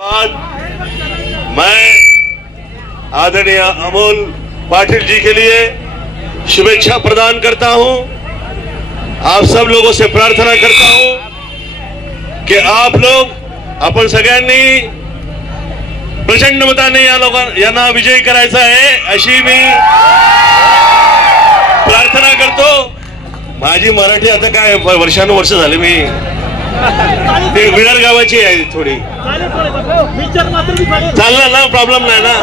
आज मैं आदरणीय अमोल पाटिल जी के लिए शुभेच्छा प्रदान करता हूं। आप सब लोगों से प्रार्थना करता हूं कि आप लोग आपण सगळ्यांनी प्रचंड मताने यांना विजयी करायचा आहे अशी मी प्रार्थना करतो। माझी मराठी आता काय वर्षानुवर्ष झाले मी ते विरार गावाची आहे थोडी चालणार ना प्रॉब्लेम नाही ना।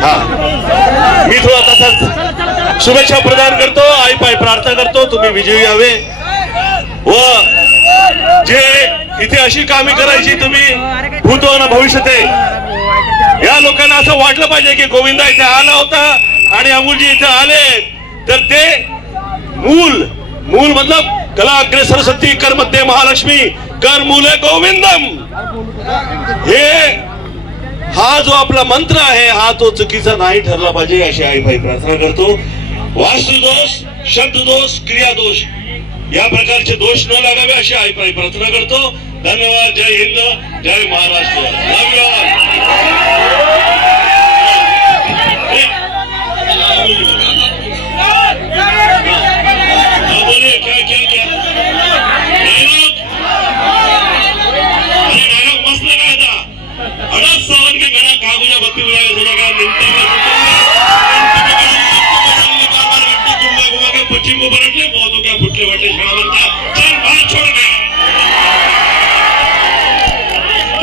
हा मी थोडा तसाच शुभेच्छा प्रदान करतो आई पाय प्रार्थना करतो तुम्ही विजयी यावे व जे इथे अशी कामे करायची तुम्ही भूत व भविष्यात या लोकांना असं वाटलं पाहिजे की गोविंदा इथे आला होता आणि अमोलजी इथे आले तर ते मूल मतलब कला अग्रे सरस्वती कर मध्ये महालक्ष्मी कर मूले गोविंदम हे हा जो आपला मंत्र आहे हा तो चुकीचा नाही ठरला पाहिजे अशी आई भाई प्रार्थना करतो। वास्तुदोष शब्ददोष क्रियादोष या प्रकारचे दोष न लागावे अशी आई भाई प्रार्थना करतो। धन्यवाद। जय हिंद जय महाराष्ट्र। लव यू ऑल।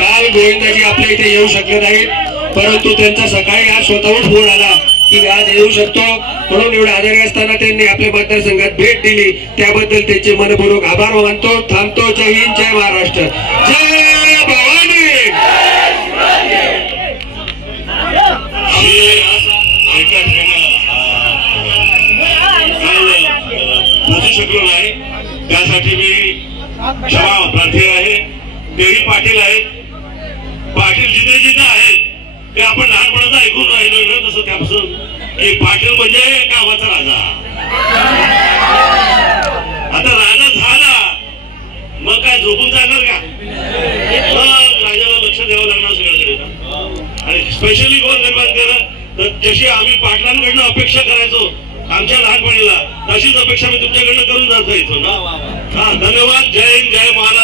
काल गोविंदाजी आपल्या इथे येऊ शकले नाहीत परंतु त्यांचा सकाळी आज स्वतःहून फोन आला की आज येऊ शकतो म्हणून एवढ्या आजारी असताना त्यांनी आपल्या मतदारसंघात भेट दिली त्याबद्दल त्यांचे मनपूर्वक आभार मानतो। थांबतो। जय हिंद जय महाराष्ट्र। जय भवानी। पोहोचू शकलो नाही त्यासाठी मी क्षमा प्रार्थी आहे। तेही पाटील आहेत पाटील जिथे जिथे आहेत ते आपण लहानपणाचं ऐकून राहिलो तसं त्यापासून की पाटील म्हणजे गावाचा राजा। आता राजा झाला मग काय झोपून जाणार का राजाला लक्ष द्यावं लागणार सगळ्याकडे आणि स्पेशली कोण निर्माण केलं तर जशी आम्ही पाटलांकडनं अपेक्षा करायचो आमच्या लहानपणीला तशीच अपेक्षा मी तुमच्याकडनं करून जाता येतो ना। हा धन्यवाद। जय हिंद जय महाराष्ट्र।